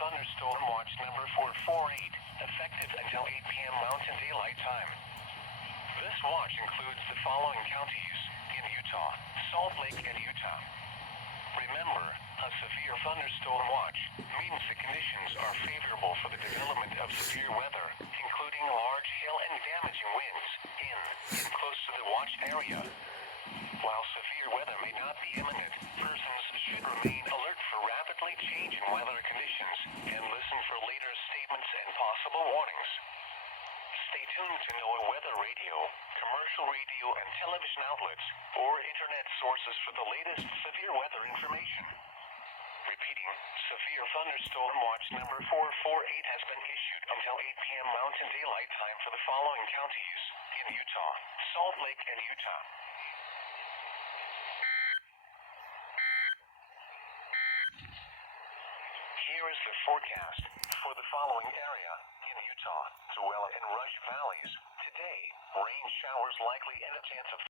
Thunderstorm Watch number 448, effective until 8 p.m. Mountain Daylight Time. This watch includes the following counties in Utah: Salt Lake and Utah. Remember, a severe thunderstorm watch means the conditions are favorable for the development of severe weather, including large hail and damaging winds in and close to the watch area. While severe weather may not be imminent, persons should remain alert for rapidly changing weather conditions and listen for later statements and possible warnings. Stay tuned to NOAA weather radio, commercial radio and television outlets, or internet sources for the latest severe weather information. Repeating, severe thunderstorm watch number 448 has been issued until 8 p.m. Mountain Daylight Time for the following counties in Utah: Salt Lake and Utah. Here is the forecast for the following area in Utah, Tooele and Rush Valleys. Today, rain showers likely and a chance of